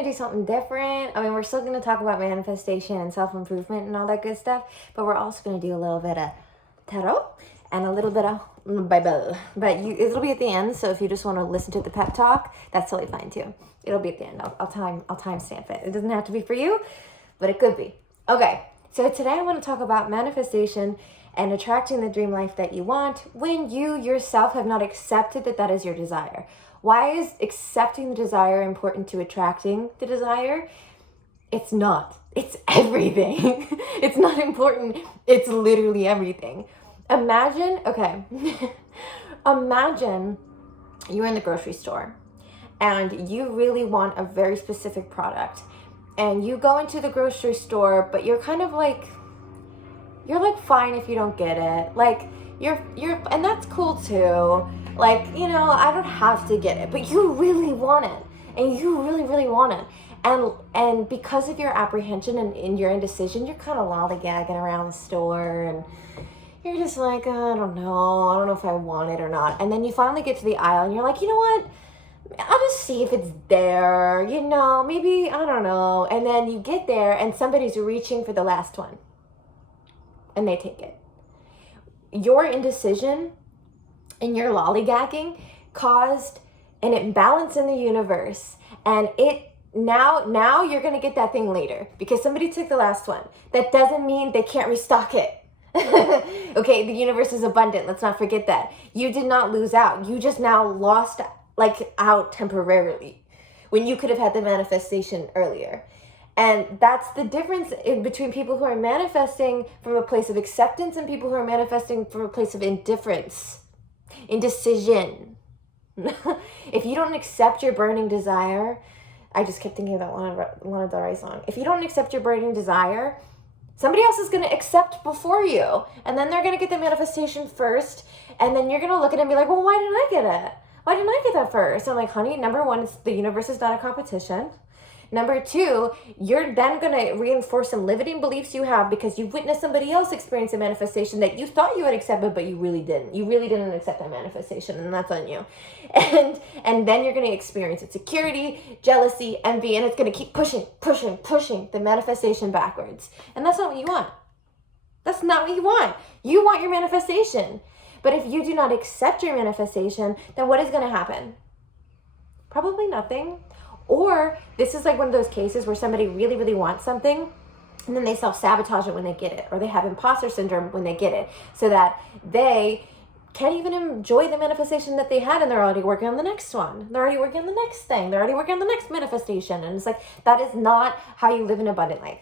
going to do something different. I mean, we're still going to talk about manifestation and self-improvement and all that good stuff, but we're also going to do a little bit of tarot and a little bit of Bible. But it'll be at the end, so if you just want to listen to the pep talk, that's totally fine too. It'll be at the end. I'll time stamp it. It doesn't have to be for you, but it could be. Okay, so today I want to talk about manifestation and attracting the dream life that you want when you yourself have not accepted that that is your desire. Why is accepting the desire important to attracting the desire? It's not. It's everything. It's not important. It's literally everything. Imagine you're in the grocery store and you really want a very specific product. And you go into the grocery store, but you're kind of like, you're fine if you don't get it. Like, you're, and that's cool too. Like, I don't have to get it, but you really want it. And you really, really want it. And because of your apprehension and your indecision, you're kind of lollygagging around the store and you're just like, I don't know if I want it or not. And then you finally get to the aisle and you're like, you know what? I'll just see if it's there, maybe, I don't know. And then you get there and somebody's reaching for the last one and they take it. Your indecision and your lollygagging caused an imbalance in the universe, and now you're going to get that thing later because somebody took the last one. That doesn't mean they can't restock it. Okay, the universe is abundant. Let's not forget that. You did not lose out. You just now lost out temporarily when you could have had the manifestation earlier. And that's the difference between people who are manifesting from a place of acceptance and people who are manifesting from a place of indifference, indecision. If you don't accept your burning desire, I just kept thinking about Lana Del Rey song. If you don't accept your burning desire, somebody else is going to accept before you. And then they're going to get the manifestation first. And then you're going to look at it and be like, well, why didn't I get it? Why didn't I get that first? I'm like, honey, number one, the universe is not a competition. Number two, you're then going to reinforce some limiting beliefs you have because you witnessed somebody else experience a manifestation that you thought you had accepted, but you really didn't. You really didn't accept that manifestation, and that's on you. And then you're going to experience insecurity, jealousy, envy, and it's going to keep pushing the manifestation backwards. And that's not what you want. That's not what you want. You want your manifestation. But if you do not accept your manifestation, then what is going to happen? Probably nothing. Or this is like one of those cases where somebody really, really wants something and then they self-sabotage it when they get it, or they have imposter syndrome when they get it, so that they can't even enjoy the manifestation that they had and they're already working on the next one. They're already working on the next thing. They're already working on the next manifestation. And it's like, that is not how you live an abundant life.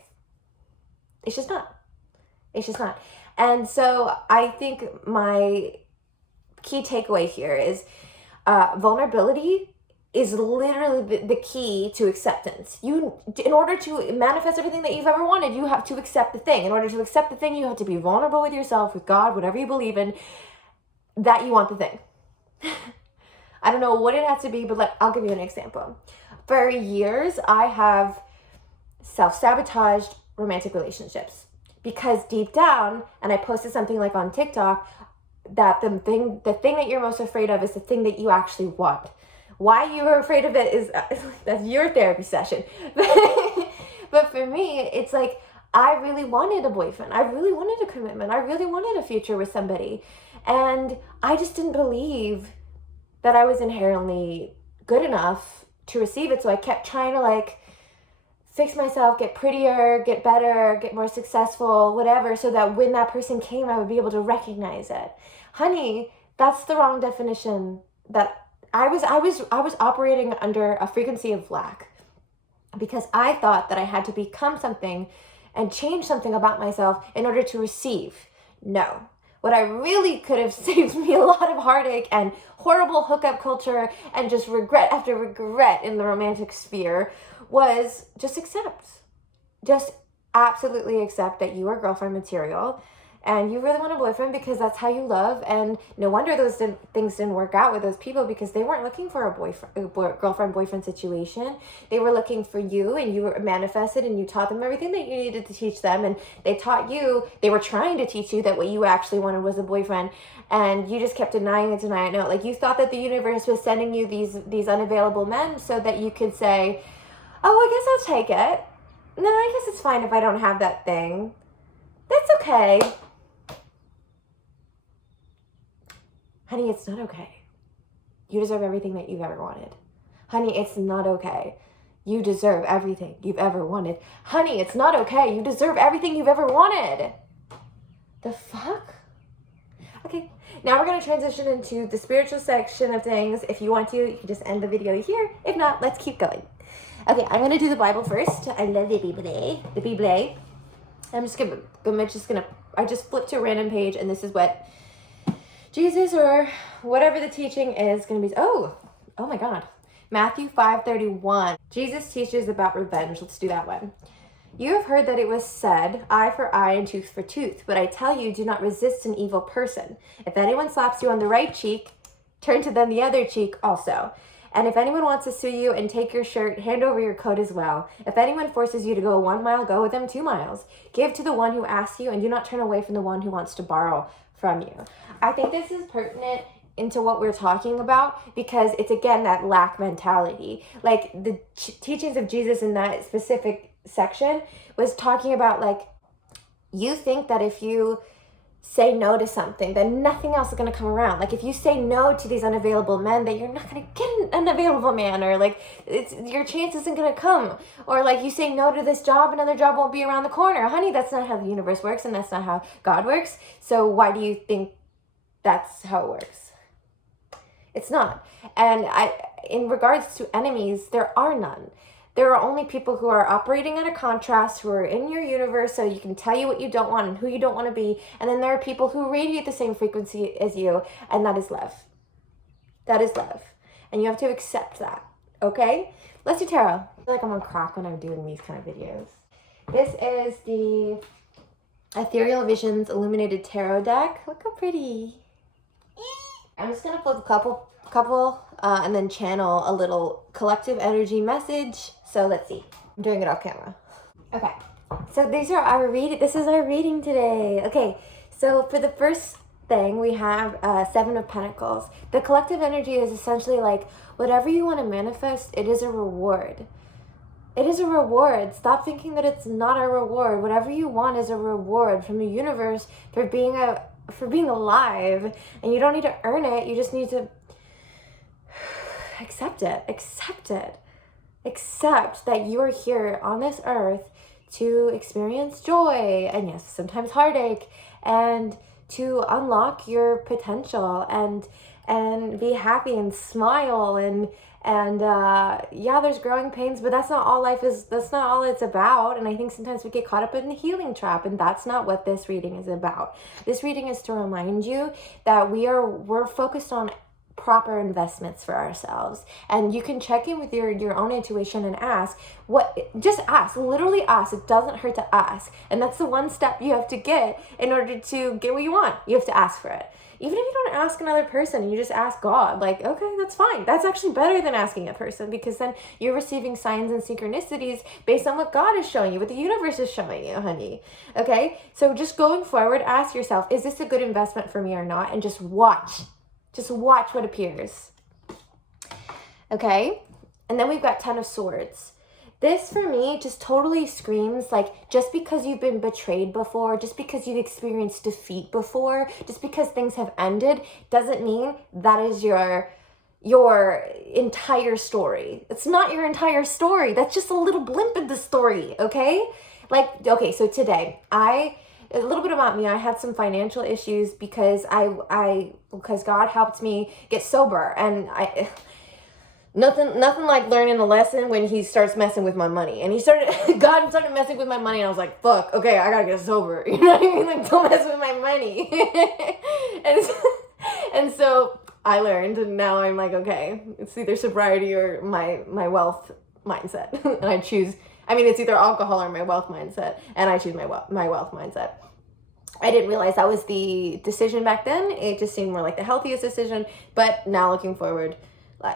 It's just not. It's just not. And so I think my key takeaway here is vulnerability is literally the key to acceptance. In order to manifest everything that you've ever wanted, you have to accept the thing. In order to accept the thing, you have to be vulnerable with yourself, with God, whatever you believe in, that you want the thing. I don't know what it has to be, but I'll give you an example. For years, I have self-sabotaged romantic relationships because deep down, and I posted something like on TikTok, that the thing that you're most afraid of is the thing that you actually want. Why you are afraid of it is that's your therapy session. But for me, it's like, I really wanted a boyfriend. I really wanted a commitment. I really wanted a future with somebody. And I just didn't believe that I was inherently good enough to receive it. So I kept trying to fix myself, get prettier, get better, get more successful, whatever, so that when that person came, I would be able to recognize it. Honey, that's the wrong definition. That I was operating under a frequency of lack because I thought that I had to become something and change something about myself in order to receive. No. What I really could have saved me a lot of heartache and horrible hookup culture and just regret after regret in the romantic sphere was just accept. Just absolutely accept that you are girlfriend material and you really want a boyfriend because that's how you love. And no wonder those things didn't work out with those people, because they weren't looking for a girlfriend-boyfriend situation. They were looking for you, and you were manifested, and you taught them everything that you needed to teach them. And they taught you, they were trying to teach you that what you actually wanted was a boyfriend. And you just kept denying it. No, like you thought that the universe was sending you these unavailable men so that you could say, Oh, I guess I'll take it. No, I guess it's fine if I don't have that thing. That's okay. Honey, it's not okay. You deserve everything that you've ever wanted. Honey, it's not okay. You deserve everything you've ever wanted. Honey, it's not okay. You deserve everything you've ever wanted. The fuck? Okay, now we're going to transition into the spiritual section of things. If you want to, you can just end the video here. If not, let's keep going. Okay, I'm going to do the Bible first. I love the Bible. The Bible. I just flipped to a random page, and this is what Jesus or whatever the teaching is going to be. Oh my God. Matthew 5:31. Jesus teaches about revenge. Let's do that one. You have heard that it was said, eye for eye and tooth for tooth. But I tell you, do not resist an evil person. If anyone slaps you on the right cheek, turn to them the other cheek also. And if anyone wants to sue you and take your shirt, hand over your coat as well. If anyone forces you to go 1 mile, go with them 2 miles. Give to the one who asks you, and do not turn away from the one who wants to borrow from you. I think this is pertinent into what we're talking about, because it's again that lack mentality. Like the teachings of Jesus in that specific section was talking about, like, you think that if you say no to something, then nothing else is going to come around. Like if you say no to these unavailable men, then you're not going to get an unavailable man, or like your chance isn't going to come. Or like you say no to this job, another job won't be around the corner. Honey, that's not how the universe works, and that's not how God works. So why do you think that's how it works? It's not. And in regards to enemies, there are none. There are only people who are operating at a contrast, who are in your universe, so you can tell you what you don't want and who you don't want to be. And then there are people who radiate the same frequency as you, and that is love. That is love. And you have to accept that, okay? Let's do tarot. I feel like I'm on crack when I'm doing these kind of videos. This is the Ethereal Visions Illuminated Tarot deck. Look how pretty. I'm just going to flip a couple and then channel a little collective energy message. So let's see. I'm doing it off camera. Okay. So this is our reading today. Okay. So for the first thing, we have 7 of Pentacles. The collective energy is essentially like, whatever you want to manifest, it is a reward. It is a reward. Stop thinking that it's not a reward. Whatever you want is a reward from the universe for being alive, and you don't need to earn it. You just need to accept it. Accept that you are here on this earth to experience joy, and yes, sometimes heartache, and to unlock your potential and be happy and smile and yeah, there's growing pains, but that's not all life is. That's not all it's about. And I think sometimes we get caught up in the healing trap, and that's not what this reading is about. This reading is to remind you that we're focused on proper investments for ourselves. And you can check in with your own intuition and ask, just ask, literally ask. It doesn't hurt to ask. And that's the one step you have to get in order to get what you want. You have to ask for it. Even if you don't ask another person and you just ask God, like, okay, that's fine. That's actually better than asking a person, because then you're receiving signs and synchronicities based on what God is showing you, what the universe is showing you, honey. Okay? So just going forward, ask yourself, is this a good investment for me or not? And just watch. Just watch what appears. Okay? And then we've got 10 of Swords. This, for me, just totally screams, like, just because you've been betrayed before, just because you've experienced defeat before, just because things have ended, doesn't mean that is your entire story. It's not your entire story. That's just a little blimp in the story, okay? Like, okay, so today, a little bit about me, I had some financial issues because because God helped me get sober, and Nothing like learning a lesson when he starts messing with my money. And God started messing with my money, and I was like, fuck, okay, I gotta get sober. You know what I mean? Like, don't mess with my money. and so I learned, and now I'm like, okay, it's either sobriety or my wealth mindset. And it's either alcohol or my wealth mindset, and I choose my wealth mindset. I didn't realize that was the decision back then. It just seemed more like the healthiest decision, but now looking forward,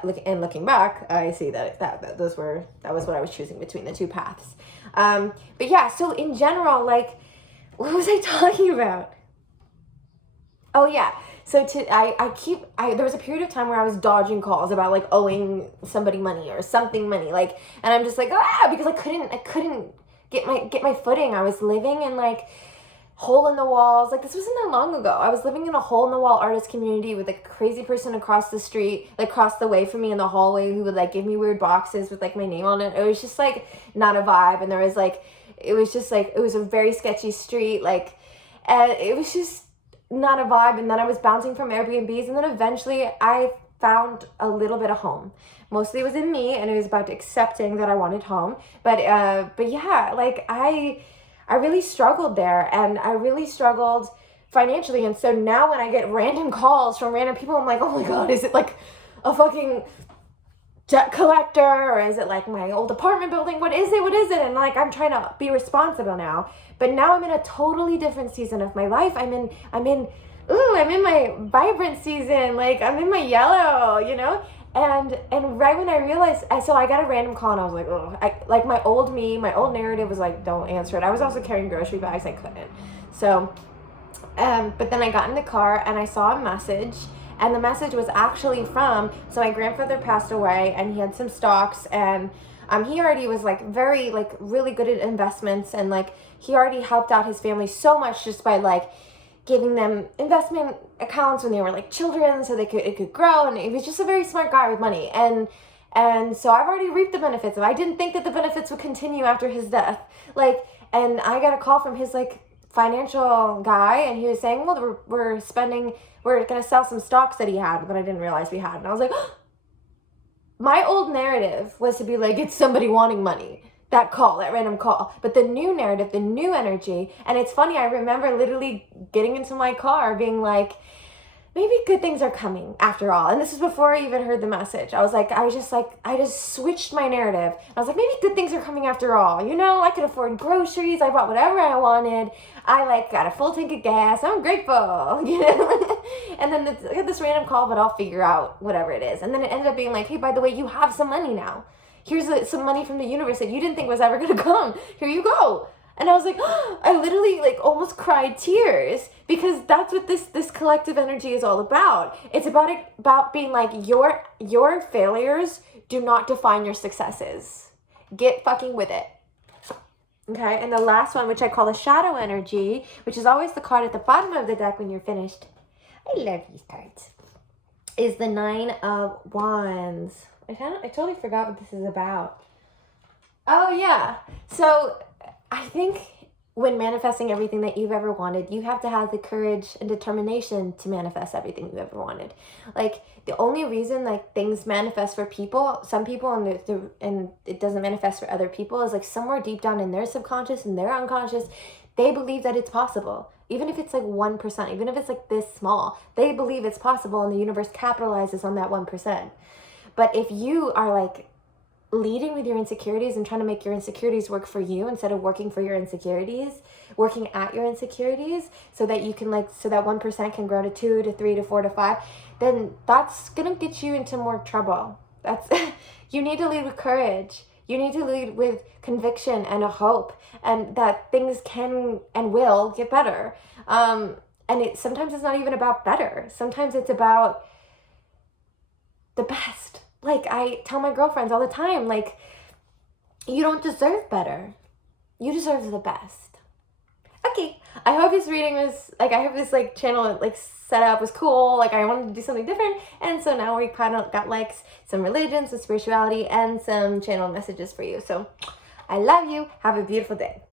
looking back, I see that was what I was choosing between the two paths. But yeah, so in general, like, what was I talking about? Oh yeah, So there was a period of time where I was dodging calls about like owing somebody money or something money, like, and I'm just like, because I couldn't get my footing. I was living in like hole in the walls. Like, this wasn't that long ago. I was living in a hole in the wall artist community with a crazy person across the street, like across the way from me in the hallway, who would like give me weird boxes with like my name on it. It was just like not a vibe. And there was like, it was just like, it was a very sketchy street. Like, and it was just not a vibe. And then I was bouncing from Airbnbs, and then eventually I found a little bit of home. Mostly it was in me, and it was about accepting that I wanted home. But yeah, like I really struggled there, and I really struggled financially. And so now when I get random calls from random people, I'm like, oh my God, is it like a fucking debt collector, or is it like my old apartment building? What is it? And like, I'm trying to be responsible now, but now I'm in a totally different season of my life. I'm in my vibrant season. Like, I'm in my yellow, you know? And right when I realized, so I got a random call, and I was like, oh, like my old narrative was like, don't answer it. I was also carrying grocery bags. I couldn't. So, but then I got in the car and I saw a message, and the message was actually so my grandfather passed away, and he had some stocks, and he already was like very, like really good at investments, and like he already helped out his family so much just by like giving them investment accounts when they were like children, so it could grow. And he was just a very smart guy with money. And so I've already reaped the benefits of it. I didn't think that the benefits would continue after his death. Like, and I got a call from his like financial guy, and he was saying, well, we're going to sell some stocks that he had, but I didn't realize we had. And I was like, my old narrative was to be like, it's somebody wanting money. That random call. But the new narrative, the new energy, and it's funny, I remember literally getting into my car being like, maybe good things are coming after all. And this is before I even heard the message. I just switched my narrative. I was like, maybe good things are coming after all. You know, I could afford groceries. I bought whatever I wanted. I like got a full tank of gas. I'm grateful, you know? And then I got this random call, but I'll figure out whatever it is. And then it ended up being like, hey, by the way, you have some money now. Here's some money from the universe that you didn't think was ever going to come. Here you go. And I was like, I literally like almost cried tears, because that's what this collective energy is all about. It's about being like, your failures do not define your successes. Get fucking with it. Okay, and the last one, which I call the shadow energy, which is always the card at the bottom of the deck when you're finished. I love these cards. Is the 9 of Wands. I totally forgot what this is about. Oh, yeah. So I think when manifesting everything that you've ever wanted, you have to have the courage and determination to manifest everything you ever wanted. Like, the only reason like things manifest for some people, and it doesn't manifest for other people, is like somewhere deep down in their subconscious and their unconscious, they believe that it's possible. Even if it's like 1%, even if it's like this small, they believe it's possible, and the universe capitalizes on that 1%. But if you are like leading with your insecurities and trying to make your insecurities work for you instead of working for your insecurities, working at your insecurities, so that you can so that 1% can grow to 2 to 3 to 4 to 5, then that's gonna get you into more trouble. You need to lead with courage. You need to lead with conviction and a hope, and that things can and will get better. And sometimes it's not even about better. Sometimes it's about the best. Like, I tell my girlfriends all the time, like, you don't deserve better. You deserve the best. Okay, I hope this reading was, like, I hope this, like, channel, like, setup was cool. Like, I wanted to do something different. And so now we kind of got, like, some religion, some spirituality, and some channel messages for you. So I love you. Have a beautiful day.